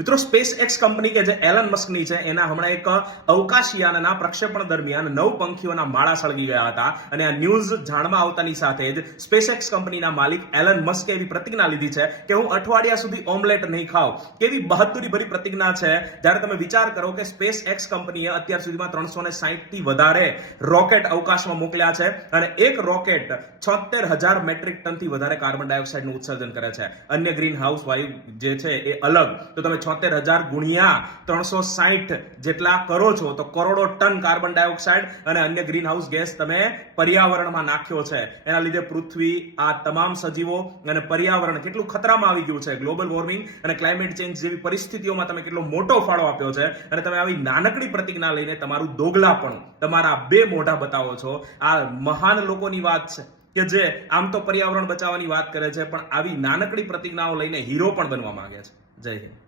મિત્રો space x company કે જે એલન મસ્કની છે એના હમણાં એક અવકાશયાનના પ્રક્ષેપણ દરમિયાન 9 પંખીઓના માળા સળગી ગયા હતા અને આ ન્યૂઝ જાણવા આવતાની સાથે જ સ્પેસ એક્સ કંપનીના માલિક એલન મસ્કે એવી પ્રતિજ્ઞા લીધી છે કે હું અઠવાડિયા સુધી ઓમલેટ નહીં ખાઉં. કેવી બહાદુરી ભરી પ્રતિજ્ઞા છે જ્યારે તમે વિચાર કરો કે સ્પેસ એક્સ કંપનીએ અત્યાર સુધીમાં 360 થી વધારે રોકેટ અવકાશમાં મોકલ્યા છે અને એક રોકેટ 76,000 મેટ્રિક ટનથી વધારે કાર્બન ડાયોક્સાઇડનું ઉત્સર્જન કરે છે. અન્ય ગ્રીન હાઉસ વાયુ જે છે એ અલગ. તો તમે 76,000 ગુણ્યા 360 જેટલા કરો છો તો કરોડો ટન કાર્બન ડાયોક્સાઇડ અને અન્ય ગ્રીન હાઉસ ગેસ તમે પર્યાવરણમાં નાખ્યો છે. એના લીધે પૃથ્વી, આ તમામ સજીવો અને પર્યાવરણ કેટલું ખતરામાં આવી ગયું છે. ગ્લોબલ વોર્મિંગ અને ક્લાઇમેટ ચેન્જ જેવી પરિસ્થિતિઓમાં તમે કેટલો મોટો ફાળો આપ્યો છે અને તમે આવી નાનકડી પ્રતિજ્ઞા લઈને તમારું દોગલાપણું, તમારા બે મોઢા બતાવો છો. આ મહાન લોકોની વાત છે કે જે આમ તો પર્યાવરણ બચાવવાની વાત કરે છે પણ આવી નાનકડી પ્રતિજ્ઞાઓ લઈને હીરો પણ બનવા માંગે છે. જય હિન્દ.